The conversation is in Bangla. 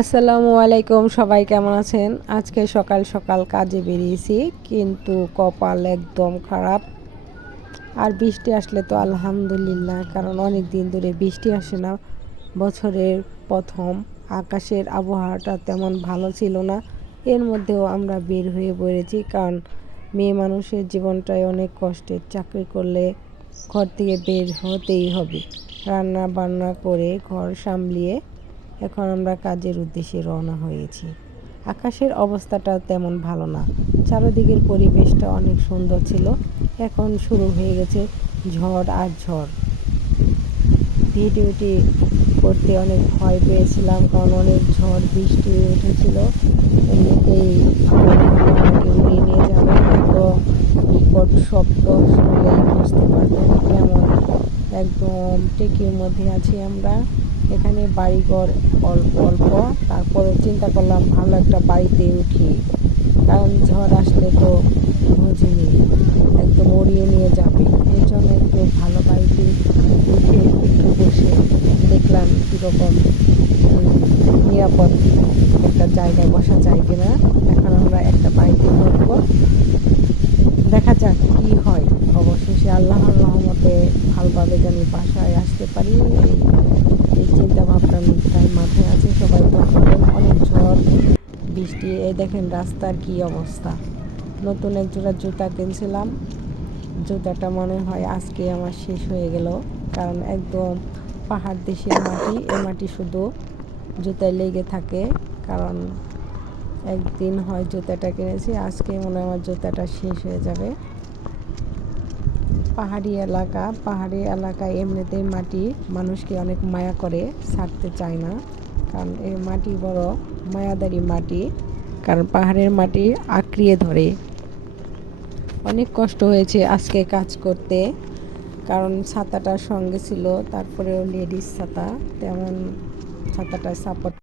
আসসালামু আলাইকুম, সবাই কেমন আছেন? আজকে সকাল সকাল কাজে বেরিয়েছি, কিন্তু কপাল একদম খারাপ। আর বৃষ্টি আসলে তো আলহামদুলিল্লাহ, কারণ অনেক দিন ধরে বৃষ্টি আসে না। বছরের প্রথম আকাশের আবহাওয়াটা তেমন ভালো ছিল না। এর মধ্যেও আমরা বের হয়ে পড়েছি, কারণ মেয়ে মানুষের জীবনটাই অনেক কষ্টের। চাকরি করলে ঘর থেকে বের হতেই হবে, রান্না বান্না করে ঘর সামলিয়ে এখন আমরা কাজের উদ্দেশ্যে রওনা হয়েছি। আকাশের অবস্থাটা তেমন ভালো না, চারদিকের পরিবেশটা অনেক সুন্দর ছিল। এখন শুরু হয়ে গেছে ঝড় আর ঝড়। ভিডিওটি করতে অনেক ভয় পেয়েছিলাম, কারণ অনেক ঝড় বৃষ্টি উঠেছিল। এমনিতেই মনে হলো আমাকে উড়িয়ে নিয়ে যাবে। এত বিকট শব্দ শুনলেই বুঝতে পারবেন কেমন একদম টেকির মধ্যে আছি আমরা। এখানে বাড়িঘর অল্প অল্প, তারপরে চিন্তা করলাম ভালো একটা বাড়িতে উঠি, কারণ ঝড় আসলে তো বুঝিনি একদম উড়িয়ে নিয়ে যাবে। এর জন্য একটু ভালো বাড়িতে উঠে একটু বসে দেখলাম কীরকম নিরাপদ একটা জায়গায় বসা যায় কিনা। এখন আমরা একটা বাড়িতে ঢুকবো, দেখা যাক কি হয়। অবশেষে আল্লাহর রহমতে ভালোভাবে যেন বাসায় আসতে পারি, এই চিন্তা ভাবনাটাই মাথায় আছে। সবাই দোয়া করবেন। অনেক ঝড় বৃষ্টি, এই দেখেন রাস্তার কি অবস্থা। নতুন এক জোড়া জুতা কিনছিলাম, জুতাটা মনে হয় আজকে আমার শেষ হয়ে গেল, কারণ একদম পাহাড় দেশের মাটি, এই মাটি শুধু জুতায় লেগে থাকে। কারণ একদিন হয় জুতাটা কিনেছি, আজকে মনে হয় আমার জুতাটা শেষ হয়ে যাবে। পাহাড়ি এলাকায় এমনিতেই মাটি মানুষকে অনেক মায়া করে, ছাড়তে চায় না, কারণ এই মাটি বড় মায়াদারি মাটি, কারণ পাহাড়ের মাটি আঁকড়িয়ে ধরে। অনেক কষ্ট হয়েছে আজকে কাজ করতে, কারণ ছাতাটার সঙ্গে ছিল, তারপরেও লেডিস ছাতা, তেমন ছাতাটা সাপোর্ট